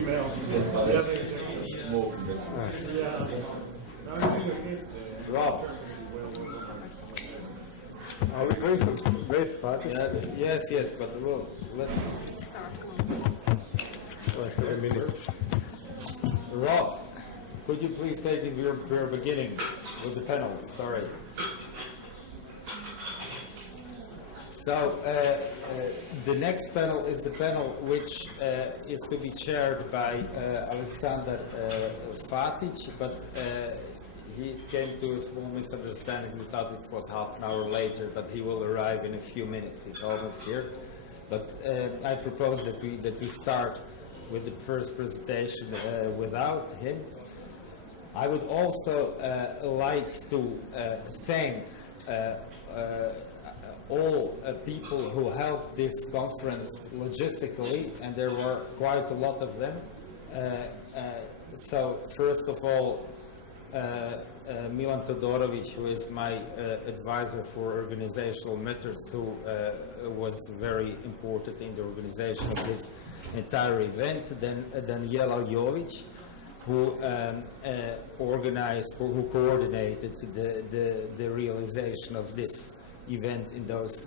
Rob. Are we going to wait for this? Yes, but let's Wait a minute. Rob, could you please take it we're beginning with the panel? Sorry. So the next panel is the panel which is to be chaired by Alexander Fatic, but he came to a small misunderstanding. We thought it was half an hour later, but he will arrive in a few minutes. He's almost here. But I propose that we start with the first presentation without him. I would also like to thank all people who helped this conference logistically, and there were quite a lot of them. So first of all, Milan Todorovic, who is my advisor for organizational matters, who was very important in the organization of this entire event. Then Daniela Jovic, who coordinated the realization of this event in those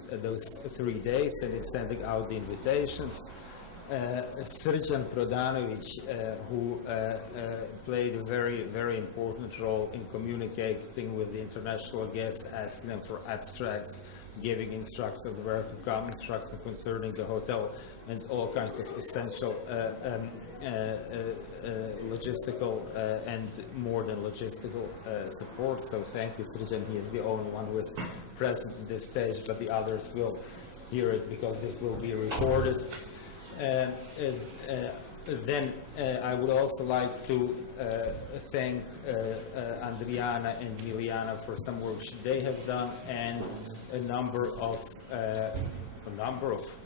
3 days, and in sending out the invitations. Srđan Prodanovic, who played a very, very important role in communicating with the international guests, asking them for abstracts, giving instructions where to come, instructions concerning the hotel, and all kinds of essential logistical and more than logistical support. So thank you, Srđan. He is the only one who is present at this stage, but the others will hear it because this will be recorded. Then I would also like to thank Andriana and Miliana for some work they have done, and a number of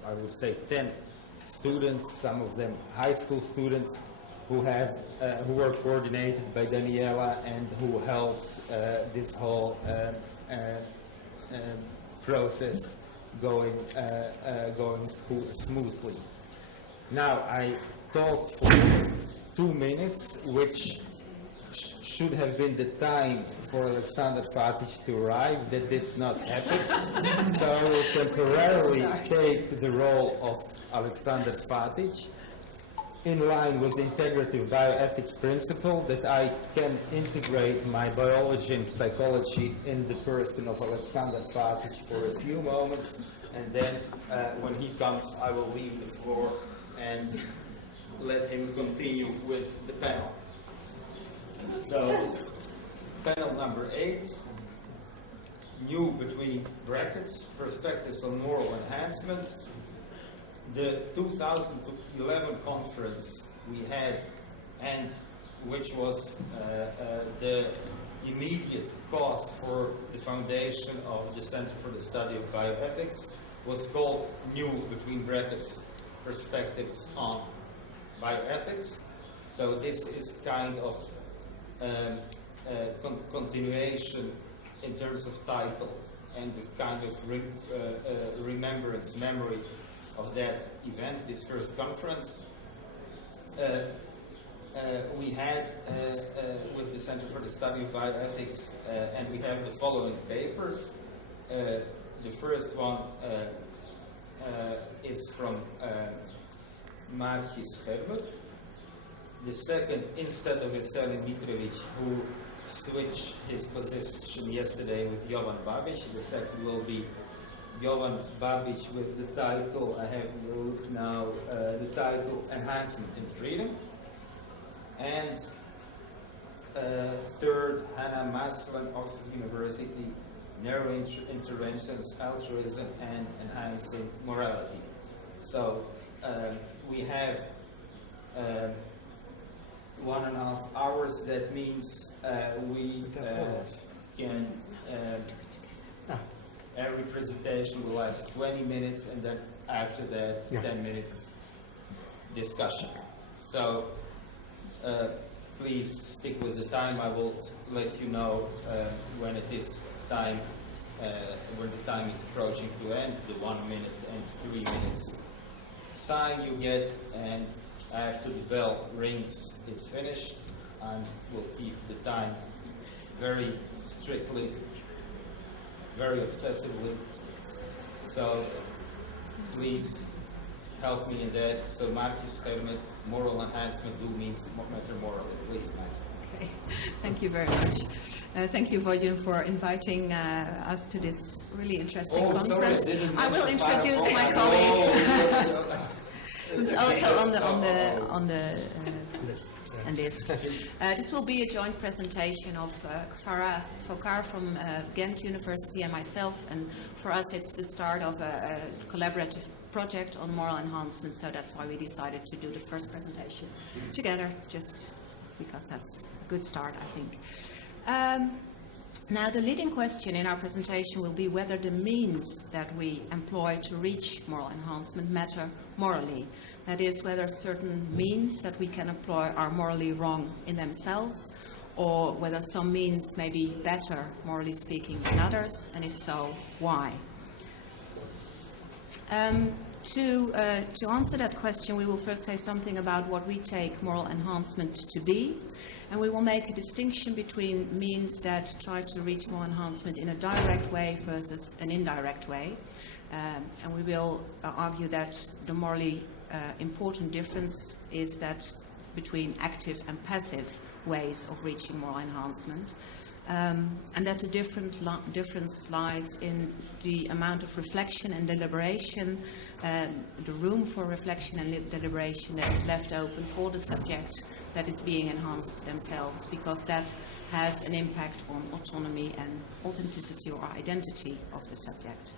I would say 10 students, some of them high school students, who were coordinated by Daniela and who helped this whole process going smoothly. Now, I talked for 2 minutes, which should have been the time for Alexander Fatic to arrive. That did not happen. So I will temporarily take the role of Alexander Fatic, in line with the integrative bioethics principle, that I can integrate my biology and psychology in the person of Alexander Fatic for a few moments, and then when he comes, I will leave the floor and let him continue with the panel. So, panel number 8, new between brackets, perspectives on moral enhancement. The 2011 conference we had, and which was the immediate cause for the foundation of the Center for the Study of Bioethics, was called New between brackets, perspectives on bioethics. So this is kind of continuation in terms of title, and this kind of remembrance, memory of that event, this first conference. We had with the Center for the Study of Bioethics, and we have the following papers. The first one is from Maartje Schermer. The second, instead of Veselin Mitrovic, who switched his position yesterday with Jovan Babic. The second will be Jovan Babic with the title, I have wrote now, the title Enhancement in Freedom. And third, Hannah Maslan, Oxford University, Narrow Interventions, Altruism and Enhancing Morality. So we have 1.5 hours. That means we can, every presentation will last 20 minutes, and then after that, 10 minutes discussion. So please stick with the time. I will let you know when it is time, when the time is approaching to end, the 1 minute and 3 minutes sign you get, and after the bell rings, it's finished, and we'll keep the time very strictly, very obsessively. So please help me in that. So Maartje Schermer, moral enhancement do means matter morally. Please, Maartje. Okay. Thank you very much. Thank you, Volume, for inviting us to this really interesting conference. Sorry, I will introduce my colleague, who's also on the list. This will be a joint presentation of Farah Focquaert from Ghent University and myself, and for us it's the start of a collaborative project on moral enhancement, so that's why we decided to do the first presentation together, just because that's a good start, I think. Now, the leading question in our presentation will be whether the means that we employ to reach moral enhancement matter morally. That is, whether certain means that we can employ are morally wrong in themselves, or whether some means may be better, morally speaking, than others, and if so, why? To answer that question, we will first say something about what we take moral enhancement to be, and we will make a distinction between means that try to reach moral enhancement in a direct way versus an indirect way. And we will argue that the morally important difference is that between active and passive ways of reaching moral enhancement. And that the difference lies in the amount of reflection and deliberation, the room for reflection and deliberation that is left open for the subject that is being enhanced themselves, because that has an impact on autonomy and authenticity or identity of the subject.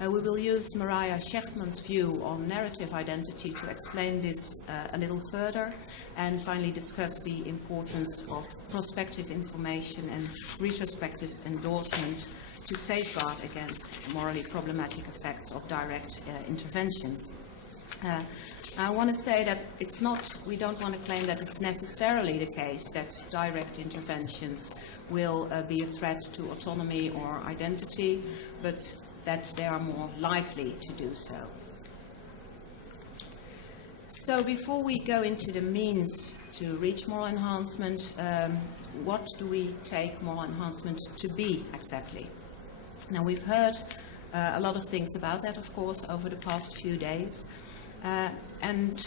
We will use Maartje Schermer's view on narrative identity to explain this a little further, and finally discuss the importance of prospective information and retrospective endorsement to safeguard against morally problematic effects of direct interventions. I want to say that it's not, we don't want to claim that it's necessarily the case that direct interventions will be a threat to autonomy or identity, but that they are more likely to do so. So before we go into the means to reach moral enhancement, what do we take moral enhancement to be exactly? Now, we've heard a lot of things about that, of course, over the past few days. And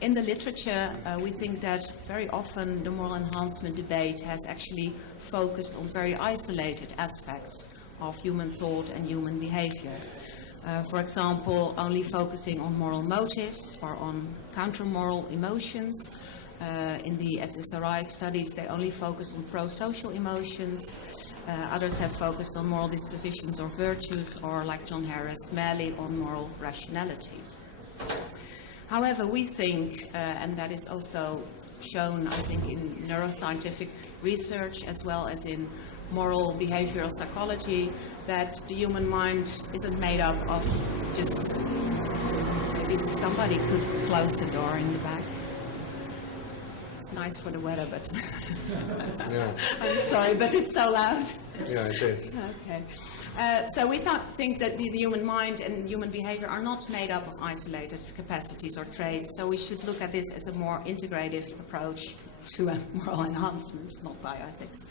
in the literature, we think that very often the moral enhancement debate has actually focused on very isolated aspects of human thought and human behavior. For example, only focusing on moral motives or on counter-moral emotions. In the SSRI studies, they only focus on pro-social emotions. Others have focused on moral dispositions or virtues, or, like John Harris, merely on moral rationality. However, we think, and that is also shown, I think, in neuroscientific research as well as in moral behavioral psychology, that the human mind isn't made up of just, maybe somebody could close the door in the back. It's nice for the weather, but Yeah. I'm sorry, but it's so loud. Yeah, it is. Okay. So we think that the human mind and human behavior are not made up of isolated capacities or traits, so we should look at this as a more integrative approach to a moral enhancement, not bioethics.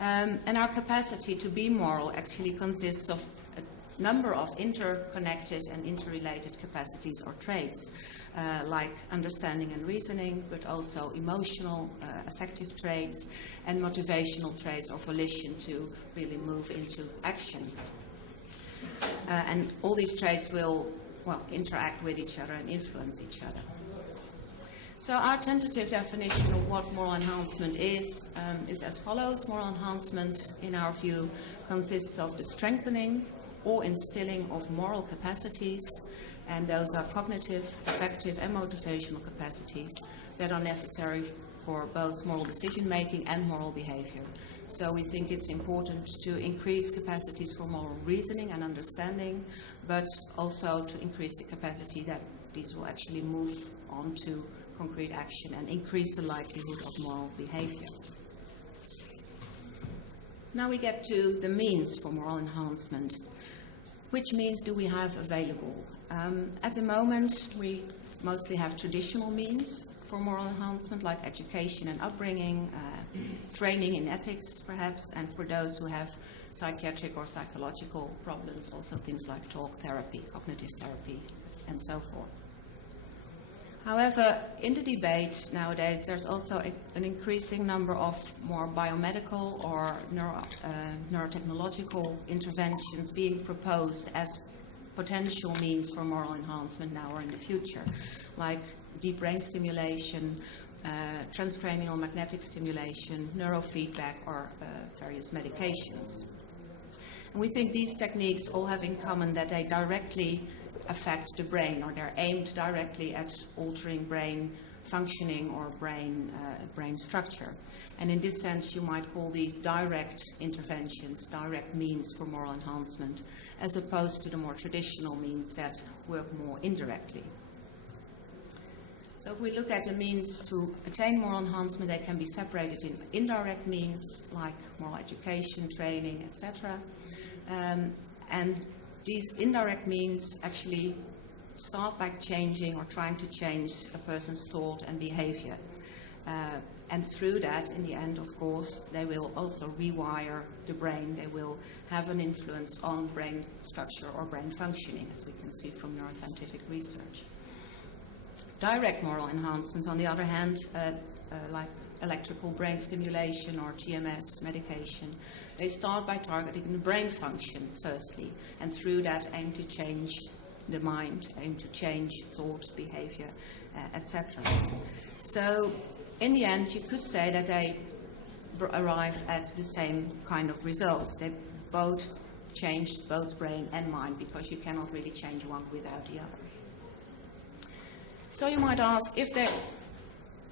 And our capacity to be moral actually consists of a number of interconnected and interrelated capacities or traits, like understanding and reasoning, but also emotional, affective traits, and motivational traits or volition to really move into action. And all these traits will, interact with each other and influence each other. So our tentative definition of what moral enhancement is as follows. Moral enhancement, in our view, consists of the strengthening or instilling of moral capacities, and those are cognitive, affective, and motivational capacities that are necessary for both moral decision-making and moral behavior. So we think it's important to increase capacities for moral reasoning and understanding, but also to increase the capacity that these will actually move on to concrete action and increase the likelihood of moral behavior. Now we get to the means for moral enhancement. Which means do we have available? At the moment, we mostly have traditional means for moral enhancement, like education and upbringing, training in ethics, perhaps, and for those who have psychiatric or psychological problems, also things like talk therapy, cognitive therapy, and so forth. However, in the debate nowadays, there's also an increasing number of more biomedical or neurotechnological interventions being proposed as potential means for moral enhancement now or in the future, like deep brain stimulation, transcranial magnetic stimulation, neurofeedback, or various medications. And we think these techniques all have in common that they directly affect the brain, or they're aimed directly at altering brain functioning or brain structure. And in this sense, you might call these direct interventions, direct means for moral enhancement, as opposed to the more traditional means that work more indirectly. So if we look at the means to attain moral enhancement, they can be separated in indirect means, like moral education, training, etc. And these indirect means actually start by changing or trying to change a person's thought and behavior. And through that, in the end, of course, they will also rewire the brain. They will have an influence on brain structure or brain functioning, as we can see from neuroscientific research. Direct moral enhancements, on the other hand, like electrical brain stimulation or TMS medication, they start by targeting the brain function firstly, and through that aim to change the mind, aim to change thought, behavior, etc. So in the end, you could say that they arrive at the same kind of results. They both changed both brain and mind, because you cannot really change one without the other. So you might ask, if they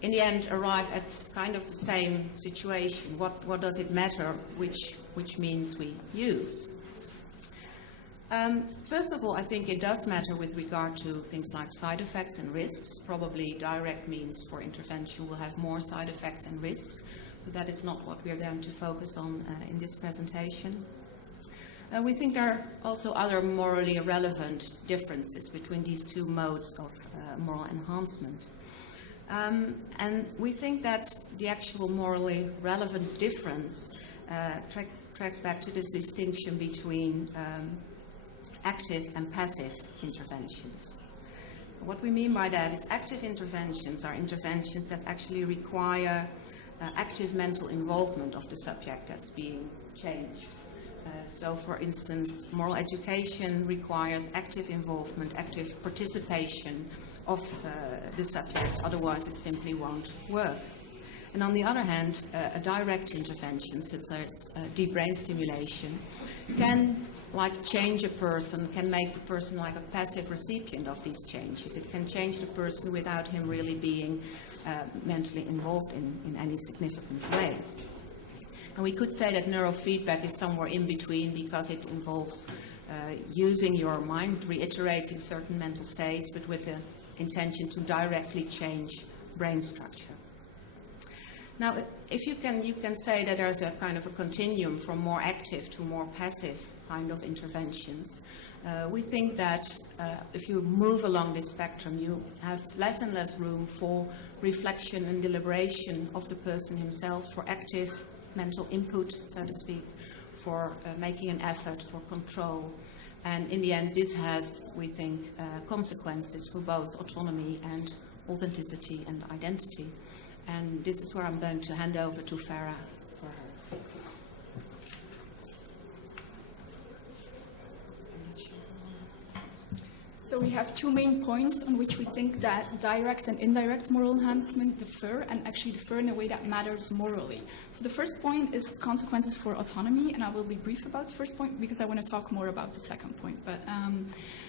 in the end arrive at kind of the same situation, what does it matter which means we use? First of all, I think it does matter with regard to things like side effects and risks. Probably direct means for intervention will have more side effects and risks, but that is not what we are going to focus on in this presentation. We think there are also other morally relevant differences between these two modes of moral enhancement. And we think that the actual morally relevant difference tracks back to this distinction between active and passive interventions. What we mean by that is active interventions are interventions that actually require active mental involvement of the subject that's being changed. So, for instance, moral education requires active involvement, active participation of the subject, otherwise it simply won't work. And on the other hand, a direct intervention, such as deep brain stimulation, can change a person, can make the person like a passive recipient of these changes. It can change the person without him really being mentally involved in any significant way. And we could say that neurofeedback is somewhere in between, because it involves using your mind, reiterating certain mental states, but with the intention to directly change brain structure. Now, if you can say that there's a kind of a continuum from more active to more passive kind of interventions. We think that if you move along this spectrum, you have less and less room for reflection and deliberation of the person himself, for active mental input, so to speak, for making an effort, for control. And in the end, this has, we think, consequences for both autonomy and authenticity and identity. And this is where I'm going to hand over to Farah for her. So we have two main points on which we think that direct and indirect moral enhancement differ, and actually differ in a way that matters morally. So the first point is consequences for autonomy, and I will be brief about the first point because I want to talk more about the second point. But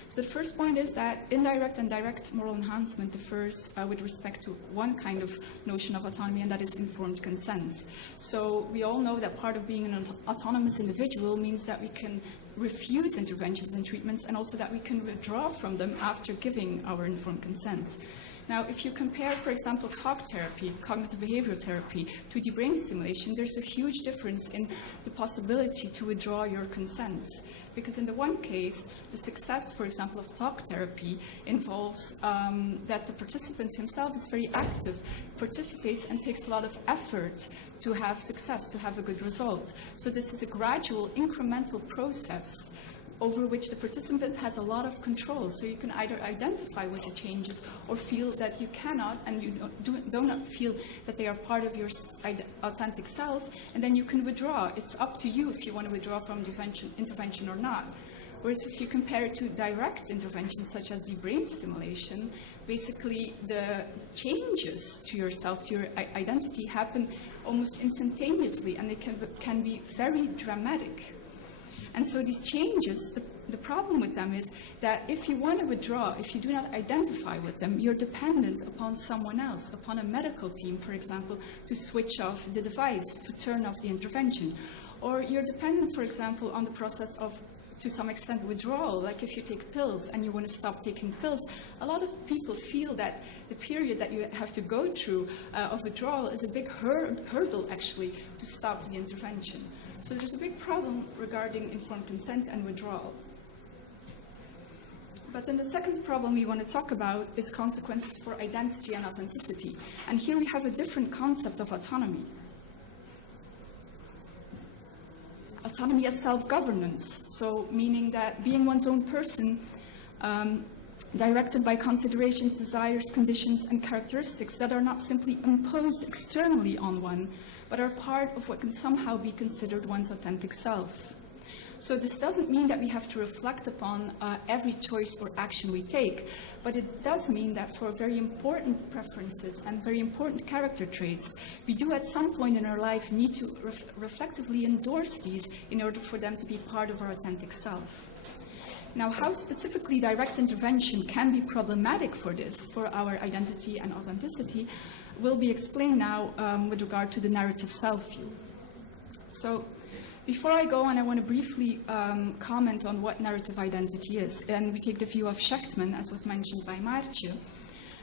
so the first point is that indirect and direct moral enhancement differs with respect to one kind of notion of autonomy, and that is informed consent. So we all know that part of being an autonomous individual means that we can refuse interventions and treatments, and also that we can withdraw from them after giving our informed consent. Now, if you compare, for example, talk therapy, cognitive behavioral therapy, to the brain stimulation, there's a huge difference in the possibility to withdraw your consent. Because in the one case, the success, for example, of talk therapy involves that the participant himself is very active, participates, and takes a lot of effort to have success, to have a good result. So this is a gradual, incremental process over which the participant has a lot of control. So you can either identify with the changes or feel that you cannot, and you do not feel that they are part of your authentic self, and then you can withdraw. It's up to you if you want to withdraw from intervention or not. Whereas if you compare it to direct interventions such as the brain stimulation, basically the changes to yourself, to your identity, happen almost instantaneously, and they can be very dramatic. And so these changes, the problem with them is that if you want to withdraw, if you do not identify with them, you're dependent upon someone else, upon a medical team, for example, to switch off the device, to turn off the intervention. Or you're dependent, for example, on the process of, to some extent, withdrawal. Like if you take pills and you want to stop taking pills, a lot of people feel that the period that you have to go through of withdrawal is a big hurdle, actually, to stop the intervention. So there's a big problem regarding informed consent and withdrawal. But then the second problem we want to talk about is consequences for identity and authenticity. And here we have a different concept of autonomy. Autonomy as self-governance, so meaning that being one's own person, directed by considerations, desires, conditions, and characteristics that are not simply imposed externally on one, but are part of what can somehow be considered one's authentic self. So this doesn't mean that we have to reflect upon every choice or action we take, but it does mean that for very important preferences and very important character traits, we do at some point in our life need to reflectively endorse these in order for them to be part of our authentic self. Now, how specifically direct intervention can be problematic for this, for our identity and authenticity, will be explained now with regard to the narrative self-view. So, before I go on, I want to briefly comment on what narrative identity is. And we take the view of Schermer, as was mentioned by Maartje.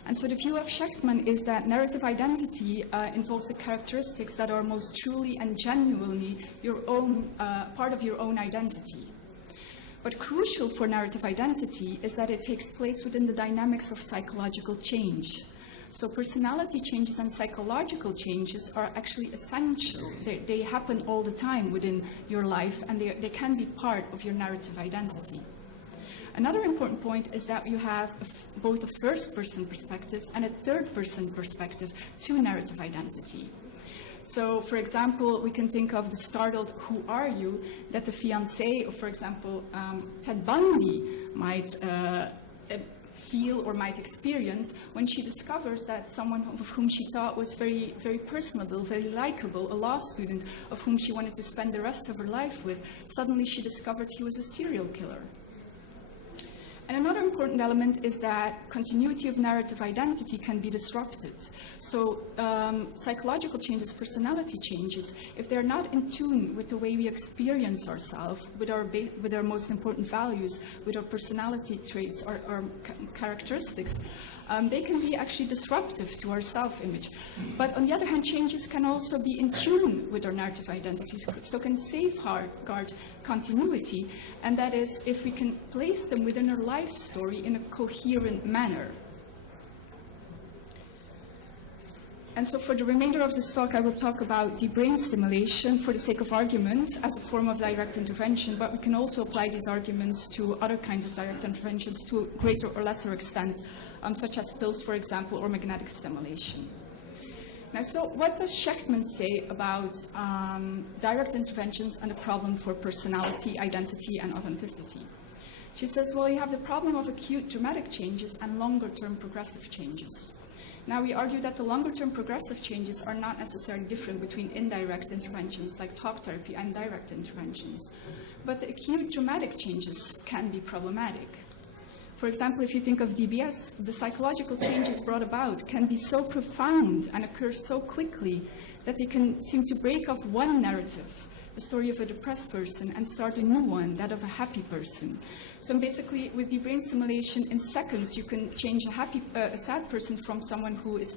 And so the view of Schermer is that narrative identity involves the characteristics that are most truly and genuinely your own, part of your own identity. But crucial for narrative identity is that it takes place within the dynamics of psychological change. So personality changes and psychological changes are actually essential. They happen all the time within your life, and they can be part of your narrative identity. Another important point is that you have both a first-person perspective and a third-person perspective to narrative identity. So, for example, we can think of the startled "who are you" that the fiancé, or for example, Ted Bundy might feel or might experience when she discovers that someone of whom she thought was very, very personable, very likable, a law student of whom she wanted to spend the rest of her life with, suddenly she discovered he was a serial killer. And another important element is that continuity of narrative identity can be disrupted. So psychological changes, personality changes, if they're not in tune with the way we experience ourselves, with our most important values, with our personality traits, our characteristics, they can be actually disruptive to our self-image. But on the other hand, changes can also be in tune with our narrative identities, so can safeguard continuity, and that is if we can place them within our life story in a coherent manner. And so for the remainder of this talk, I will talk about the brain stimulation for the sake of argument as a form of direct intervention, but we can also apply these arguments to other kinds of direct interventions to a greater or lesser extent, such as pills, for example, or magnetic stimulation. Now, so what does Schermer say about direct interventions and the problem for personality, identity, and authenticity? She says, well, you have the problem of acute dramatic changes and longer-term progressive changes. Now, we argue that the longer-term progressive changes are not necessarily different between indirect interventions like talk therapy and direct interventions. But the acute dramatic changes can be problematic. For example, if you think of DBS, the psychological changes brought about can be so profound and occur so quickly that they can seem to break off one narrative, the the story of a depressed person and start a new one, that of a happy person. So basically, with deep brain stimulation, in seconds, you can change a sad person from someone who is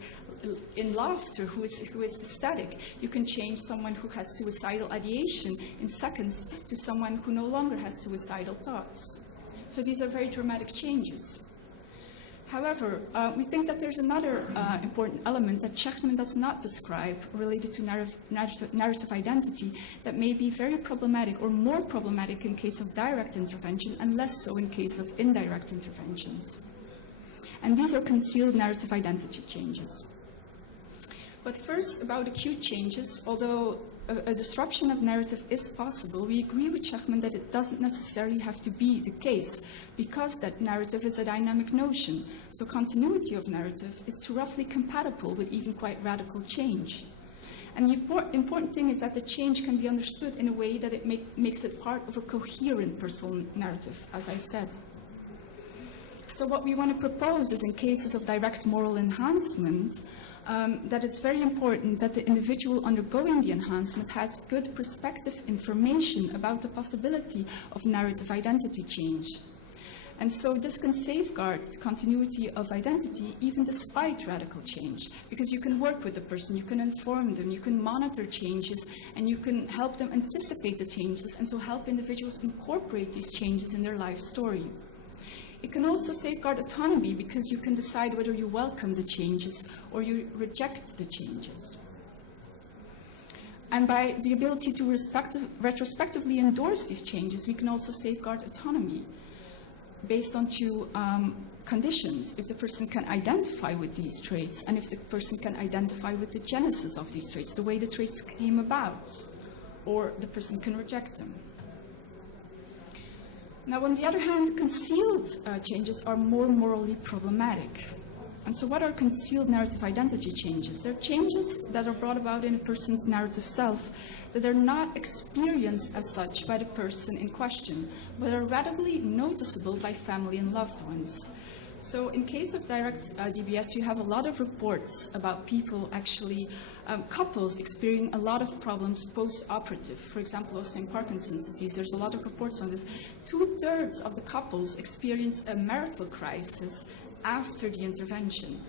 in laughter, who is ecstatic. You can change someone who has suicidal ideation in seconds to someone who no longer has suicidal thoughts. So these are very dramatic changes. However, we think that there's another important element that Schermer does not describe related to narrative identity that may be very problematic or more problematic in case of direct intervention and less so in case of indirect interventions. And these are concealed narrative identity changes. But first, about acute changes, although a disruption of narrative is possible, we agree with Schermer that it doesn't necessarily have to be the case, because that narrative is a dynamic notion. So continuity of narrative is too roughly compatible with even quite radical change. And the important thing is that the change can be understood in a way that it makes it part of a coherent personal narrative, as I said. So what we want to propose is, in cases of direct moral enhancement, that it's very important that the individual undergoing the enhancement has good perspective information about the possibility of narrative identity change. And so this can safeguard the continuity of identity even despite radical change, because you can work with the person, you can inform them, you can monitor changes, and you can help them anticipate the changes, and so help individuals incorporate these changes in their life story. It can also safeguard autonomy, because you can decide whether you welcome the changes or you reject the changes. And by the ability to retrospectively endorse these changes, we can also safeguard autonomy based on two conditions: if the person can identify with these traits, and if the person can identify with the genesis of these traits, the way the traits came about, or the person can reject them. Now, on the other hand, concealed changes are more morally problematic. And so what are concealed narrative identity changes? They're changes that are brought about in a person's narrative self that are not experienced as such by the person in question, but are radically noticeable by family and loved ones. So in case of direct DBS, you have a lot of reports about people actually, couples experiencing a lot of problems post-operative. For example, also in Parkinson's disease, there's a lot of reports on this. 2/3 of the couples experience a marital crisis after the intervention.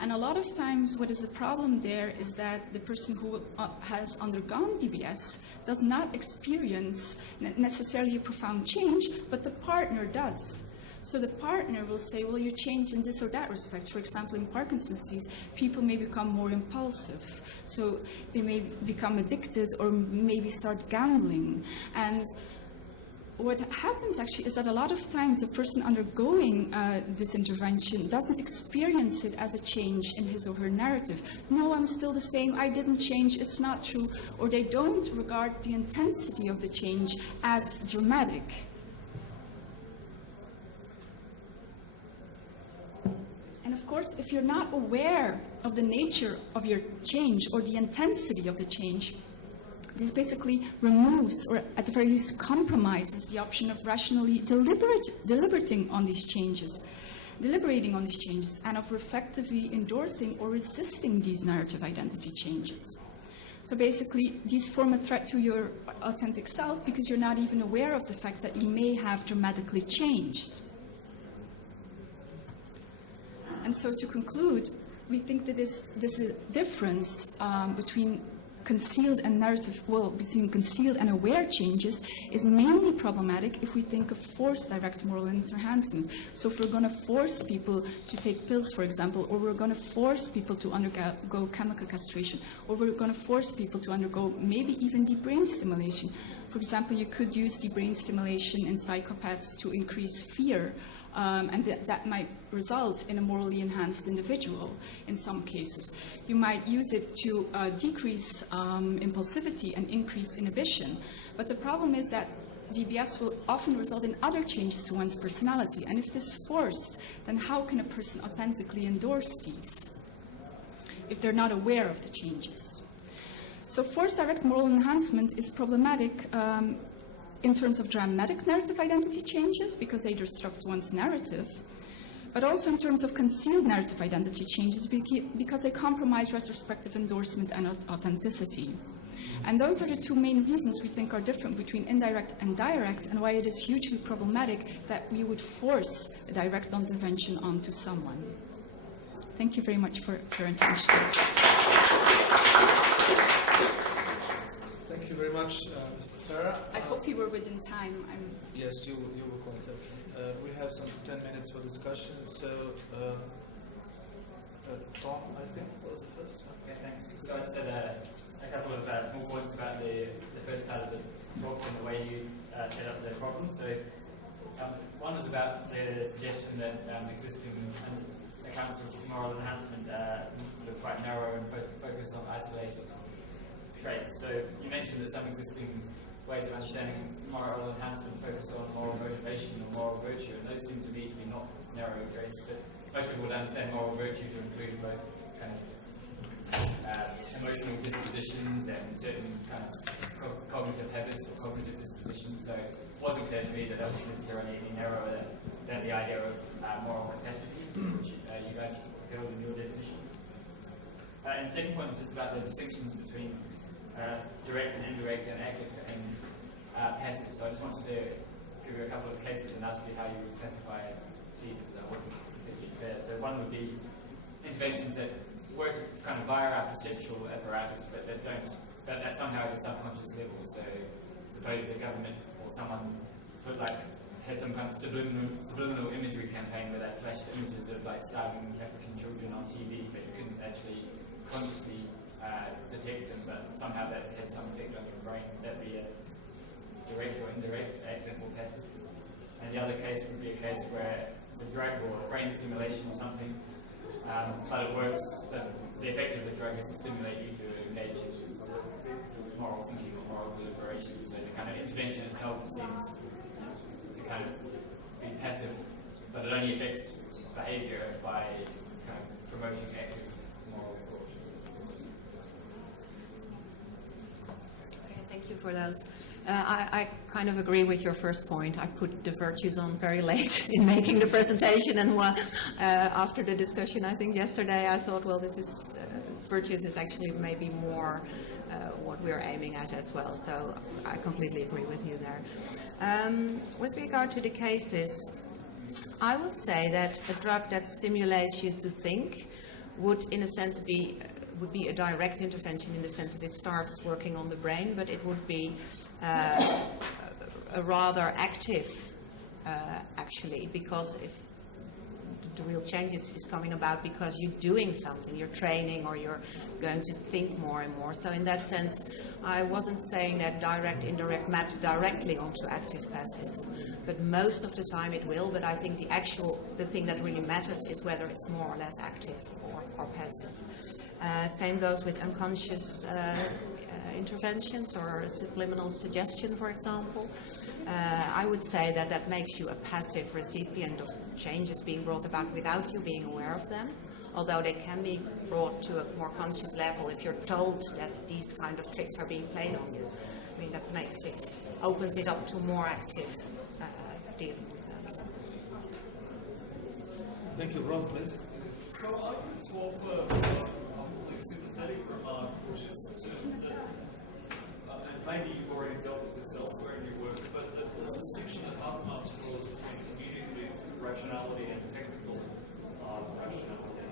And a lot of times what is the problem there is that the person who has undergone DBS does not experience necessarily a profound change, but the partner does. So the partner will say, well, you change in this or that respect. For example, in Parkinson's disease, people may become more impulsive. So they may become addicted or maybe start gambling. And what happens actually is that a lot of times the person undergoing this intervention doesn't experience it as a change in his or her narrative. No, I'm still the same, I didn't change, it's not true. Or they don't regard the intensity of the change as dramatic. And of course, if you're not aware of the nature of your change or the intensity of the change, this basically removes, or at the very least compromises, the option of rationally deliberating on these changes, deliberating on these changes, and of effectively endorsing or resisting these narrative identity changes. So basically, these form a threat to your authentic self because you're not even aware of the fact that you may have dramatically changed. And so to conclude, we think that this difference between concealed and narrative, between concealed and aware changes is mainly problematic if we think of forced direct moral enhancement. So if we're going to force people to take pills, for example, or we're going to force people to undergo chemical castration, or we're going to force people to undergo maybe even deep brain stimulation. For example, you could use deep brain stimulation in psychopaths to increase fear. And that might result in a morally enhanced individual in some cases. You might use it to decrease impulsivity and increase inhibition. But the problem is that DBS will often result in other changes to one's personality. And if it is forced, then how can a person authentically endorse these if they're not aware of the changes? So forced direct moral enhancement is problematic in terms of dramatic narrative identity changes, because they disrupt one's narrative, but also in terms of concealed narrative identity changes, because they compromise retrospective endorsement and authenticity. And those are the two main reasons we think are different between indirect and direct, and why it is hugely problematic that we would force a direct intervention onto someone. Thank you very much for your attention. Thank you very much, Farah. I hope you were within time. Yes, you were quite helpful. We have some 10 minutes for discussion, so Tom, I think, was the first. Okay, thanks. So I said a couple of small points about the first part of the talk and the way you set up the problem. So one was about the suggestion that existing accounts of moral enhancement were quite narrow and focus on isolated traits. So you mentioned that some existing ways of understanding moral enhancement focus on moral motivation or moral virtue, and those seem to me to be not narrow traits, but most people would understand moral virtue to include both kind of emotional dispositions and certain kind of cognitive habits or cognitive dispositions. So it wasn't clear to me that that was necessarily any narrower than the idea of moral capacity, which you guys held in your definition. And the second point was just about the distinctions between direct and indirect and active and passive. So I just wanted to give you a couple of cases and ask you how you would classify these, because I wasn't particularly clear. So one would be interventions that work kind of via our perceptual apparatus, but that don't, but at somehow at a subconscious level. So suppose the government or someone had some kind of subliminal imagery campaign where they flashed images of like starving African children on TV, but you couldn't actually consciously detect them, but somehow that had some effect on your brain. Would that be a direct or indirect, active or passive? And the other case would be a case where it's a drug or a brain stimulation or something, but it works, the effect of the drug is to stimulate you to engage in moral thinking or moral deliberation. So the kind of intervention itself seems to kind of be passive, but it only affects behavior by kind of promoting active moral thought. Okay, thank you for those. I kind of agree with your first point. I put the virtues on very late in making the presentation, and after the discussion, I think yesterday, I thought, well, this is virtues is actually maybe more what we're aiming at as well. So I completely agree with you there. With regard to the cases, I would say that a drug that stimulates you to think would, in a sense, would be a direct intervention in the sense that it starts working on the brain, but it would be a rather active, actually, because if the real change is coming about because you're doing something, you're training, or you're going to think more and more. So in that sense, I wasn't saying that direct, indirect maps directly onto active, passive, but most of the time it will. But I think the thing that really matters is whether it's more or less active or passive. Same goes with unconscious interventions or subliminal suggestion, for example. I would say that makes you a passive recipient of changes being brought about without you being aware of them, although they can be brought to a more conscious level if you're told that these kind of tricks are being played on you. I mean, that opens it up to more active dealing with those. Thank you, Ron, please. So I wanted to offer a fully sympathetic remark, which is and maybe you've already dealt with this elsewhere in your work, but the distinction that Hartmaster draws between communicative rationality and technical rationality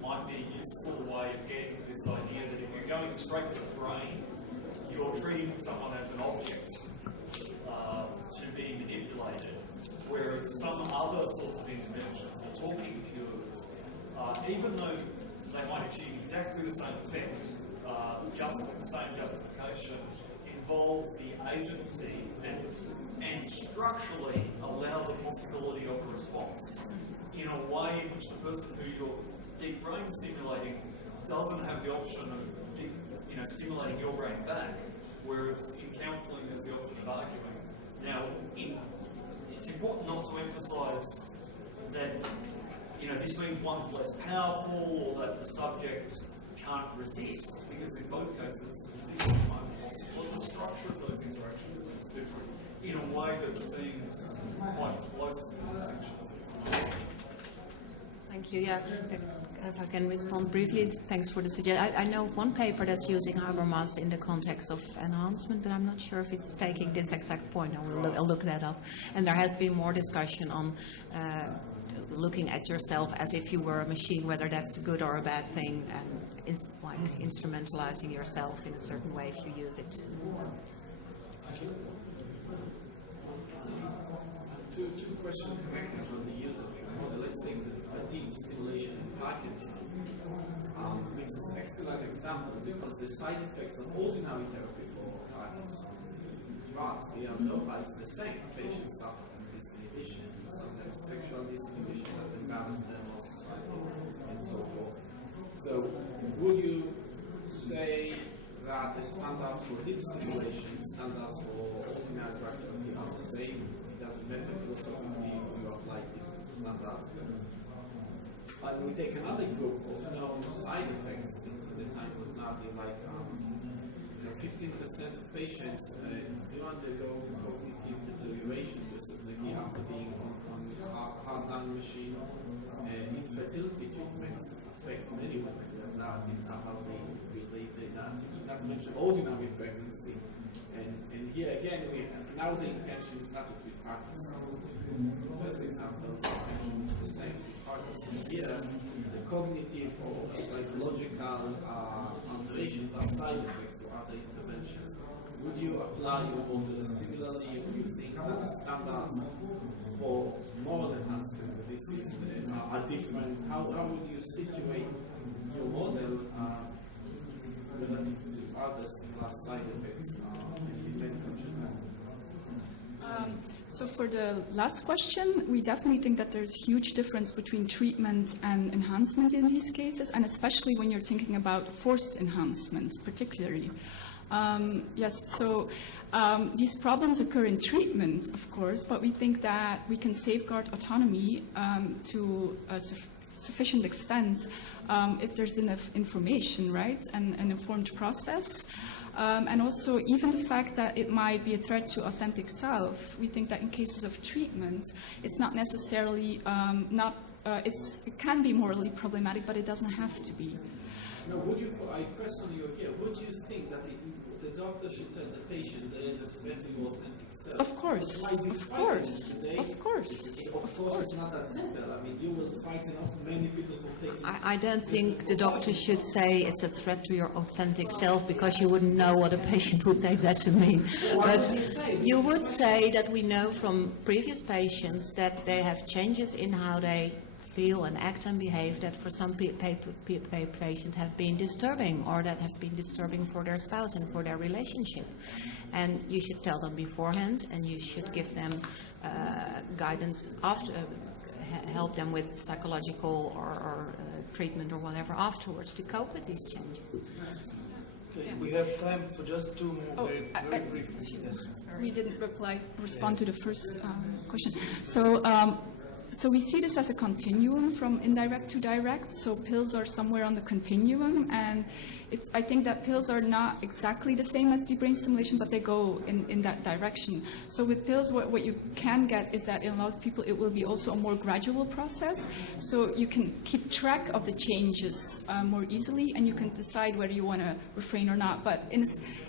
might be a useful way of getting to this idea that if you're going straight to the brain, you're treating someone as an object to be manipulated, whereas some other sorts of interventions, the talking cures, even though they might achieve exactly the same effect, just with the same justification, involve the agency and structurally allow the possibility of a response in a way in which the person who you're deep brain stimulating doesn't have the option of stimulating your brain back, whereas in counselling there's the option of arguing. Now, it's important not to emphasise that this means one's less powerful or that the subject can't resist, because in both cases resistance might be possible. But the structure of those interactions is different in a way that seems quite close to the distinctions. Thank Thank you. Yeah, if I can respond briefly, thanks for the suggestion. I know one paper that's using Habermas in the context of enhancement, but I'm not sure if it's taking this exact point. I'll look that up. And there has been more discussion on looking at yourself as if you were a machine, whether that's a good or a bad thing, and is like instrumentalizing yourself in a certain way if you use it. Two questions connected on the use of modelistic fatigue stimulation in Parkinson, which is an excellent example because the side effects of ordinary therapy for Parkinson drugs, they are otherwise the same. Patients suffer from disinhibition, sometimes sexual disinhibition that embarrasses them or society, and so forth. So, would you say that the standards for deep stimulation, standards for ordinary drug therapy are the same? It doesn't matter philosophically if you apply different standards. And we take another group of known side effects in the times of now, like 15% of patients do undergo cognitive deterioration disability after being on hard-line machine. Infertility treatments affect many women. Now it's how they feel. Not to mention ordinary pregnancy. And here again, now the intention is not to treat Parkinson's. The first example, the intention is the same with Parkinson's. Here, the cognitive or psychological alteration are side effects or other interventions. Would you apply your model similarly? Would you think that the standards for moral enhancement are different? How would you situate your model relative to other similar side effects in medical treatment? So for the last question, we definitely think that there's huge difference between treatment and enhancement in these cases, and especially when you're thinking about forced enhancement, particularly. Yes, so these problems occur in treatment, of course, but we think that we can safeguard autonomy to a sufficient extent if there's enough information, right, and an informed process. And also, even the fact that it might be a threat to authentic self, we think that in cases of treatment, it's not necessarily it can be morally problematic, but it doesn't have to be. No, I press on you here, would you think that the doctor should tell the patient there is a threat to your authentic self? Of course, of course, of course. Of course, it's not that simple. I mean, you will fight enough many people for taking... I don't think the doctor should say it's a threat to your authentic self, because you wouldn't know what a patient would take that to mean. But you would say that we know from previous patients that they have changes in how they feel and act and behave that for some patients have been disturbing, or that have been disturbing for their spouse and for their relationship. And you should tell them beforehand, and you should give them guidance after, help them with psychological or treatment or whatever afterwards to cope with these changes. Okay, we have time for just two more very brief. Yes. We didn't respond to the first question. So we see this as a continuum from indirect to direct. So pills are somewhere on the continuum, and I think that pills are not exactly the same as deep brain stimulation, but they go in that direction. So with pills, what you can get is that in a lot of people, it will be also a more gradual process. So you can keep track of the changes more easily, and you can decide whether you want to refrain or not. But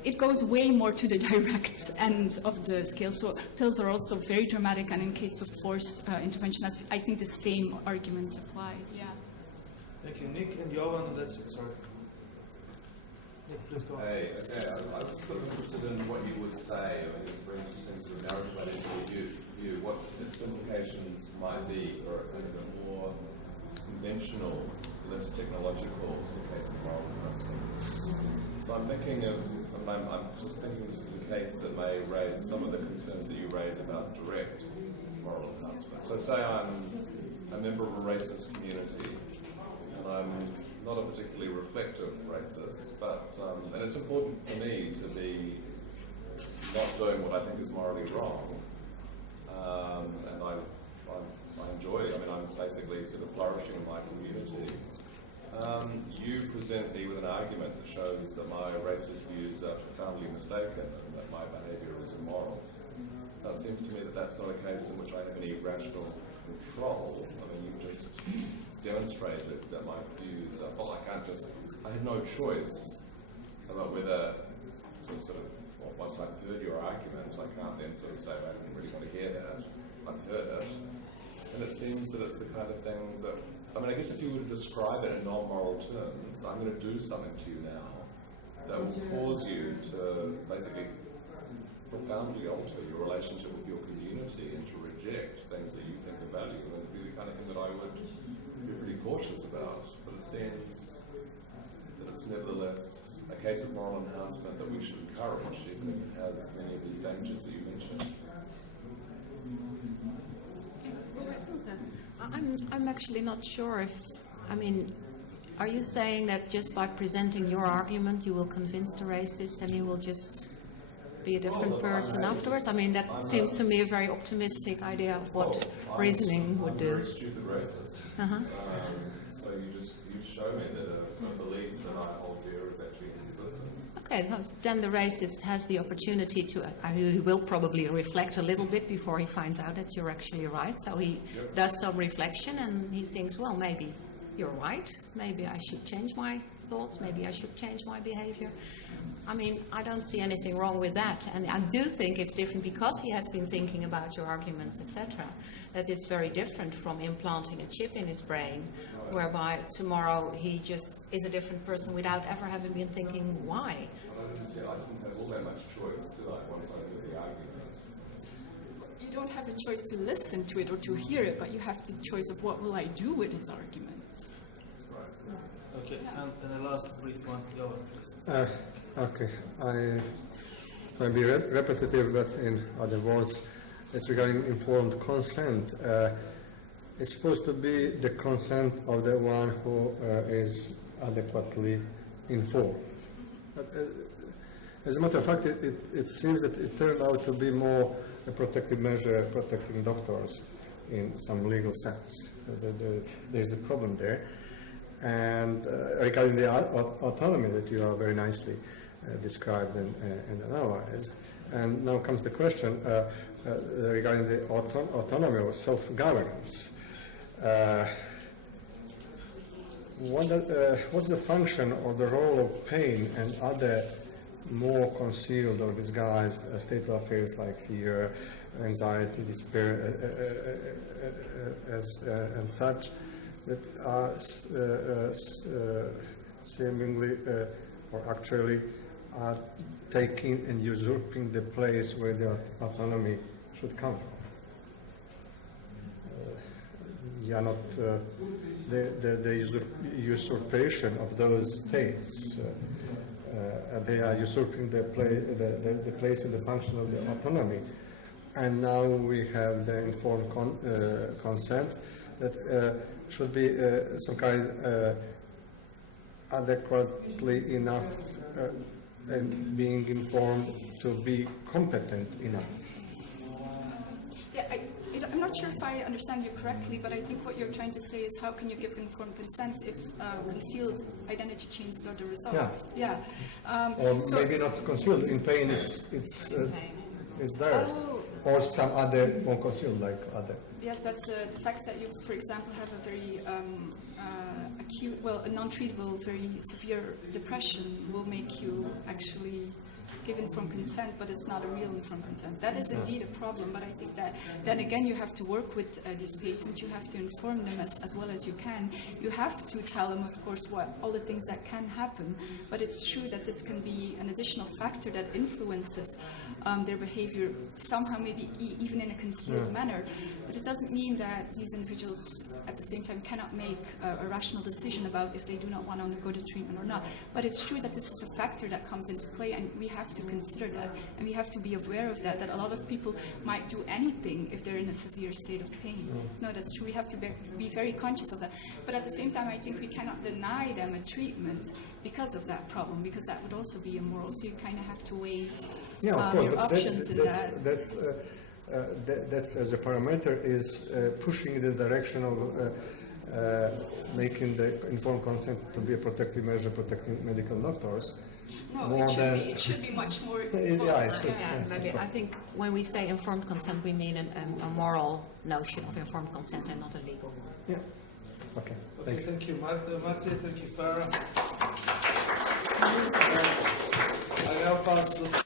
it goes way more to the direct end of the scale. So pills are also very dramatic, and in case of forced intervention, I think the same arguments apply. Yeah. Thank you, Nick and Johan. That's it. Sorry. Nick, please go. Hey, okay. I was sort of interested in what you would say, or just very interesting sort of narrative view, what its implications might be for a kind of a more conventional, less technological case of moral enhancement. So I'm thinking of, I'm just thinking this is a case that may raise some of the concerns that you raise about direct moral enhancement. So say I'm a member of a racist community, and I'm not a particularly reflective racist, but and it's important for me to be not doing what I think is morally wrong, and I enjoy it. I mean, I'm basically sort of flourishing in my community. You present me with an argument that shows that my racist views are profoundly mistaken and that my behaviour is immoral. It seems to me that that's not a case in which I have any rational control. I mean, you just demonstrate that my views, I felt like I had no choice about whether to sort of, well, once I've heard your argument, I can't then sort of say, well, I didn't really want to hear that. I've heard it. And it seems that it's the kind of thing that, I mean, I guess if you were to describe it in non-moral terms, I'm going to do something to you now that will cause you to basically profoundly alter your relationship with your community and to reject things that you think are valuable. And it'd be the kind of thing that I would be pretty cautious about. But it seems that it's nevertheless a case of moral enhancement that we should encourage, even if it has many of these dangers that you mentioned. I'm actually not sure if, I mean, are you saying that just by presenting your argument you will convince the racist and he will just be a different person afterwards? I mean, that seems to me a very optimistic idea of what reasoning would do. I'm a very stupid racist. So you show me that a belief that I hold dear is actually inconsistent. Okay, then the racist has the opportunity to, he will probably reflect a little bit before he finds out that you're actually right. So he does some reflection and he thinks, well, maybe you're right. Maybe I should change my thoughts. Maybe I should change my behavior. I mean, I don't see anything wrong with that. And I do think it's different because he has been thinking about your arguments, etc., that it's very different from implanting a chip in his brain, whereby tomorrow he just is a different person without ever having been thinking why. I didn't have all that much choice, did I, once I heard the argument? You don't have the choice to listen to it or to hear it, but you have the choice of what will I do with his arguments. Okay, and the last brief one, Johan, please. Okay, it's going to be repetitive, but in other words, it's regarding informed consent. It's supposed to be the consent of the one who is adequately informed. But, as a matter of fact, it seems that it turned out to be more a protective measure protecting doctors in some legal sense. There's a problem there. And regarding the autonomy that you are very nicely described and analyzed. And now comes the question regarding the autonomy or self-governance. What's the function or the role of pain and other more concealed or disguised state of affairs like fear, anxiety, despair, and such, that are seemingly or actually are taking and usurping the place where the autonomy should come from. Not the usurpation of those states. They are usurping the place and the function of the autonomy. And now we have the informed consent that should be some kind adequately enough and being informed to be competent enough. Yeah, I'm not sure if I understand you correctly, but I think what you're trying to say is how can you give informed consent if concealed identity changes are the result? Yeah. Yeah. Or maybe not concealed. In pain, it's there. Oh. Or some other more concealed, like other. Yes, that's the fact that you, for example, have a very acute, well, a non-treatable, very severe depression will make you actually give informed consent, but it's not a real informed consent. That is indeed a problem, but I think that then again you have to work with these patients, you have to inform them as well as you can. You have to tell them, of course, what all the things that can happen, but it's true that this can be an additional factor that influences their behavior somehow, maybe even in a concealed manner. But it doesn't mean that these individuals at the same time cannot make a rational decision about if they do not want to undergo the treatment or not. But it's true that this is a factor that comes into play, and we have to consider that, and we have to be aware of that a lot of people might do anything if they're in a severe state of pain. No, that's true. We have to be very conscious of that. But at the same time, I think we cannot deny them a treatment because of that problem, because that would also be immoral. So you kind of have to weigh your options in that. That's as a parameter is pushing the direction of making the informed consent to be a protective measure, protecting medical doctors. No, it should be much more. Maybe I think when we say informed consent, we mean a moral notion of informed consent and not a legal one. Yeah. Okay. thank you, Maartje, thank you, Farah. I now pass the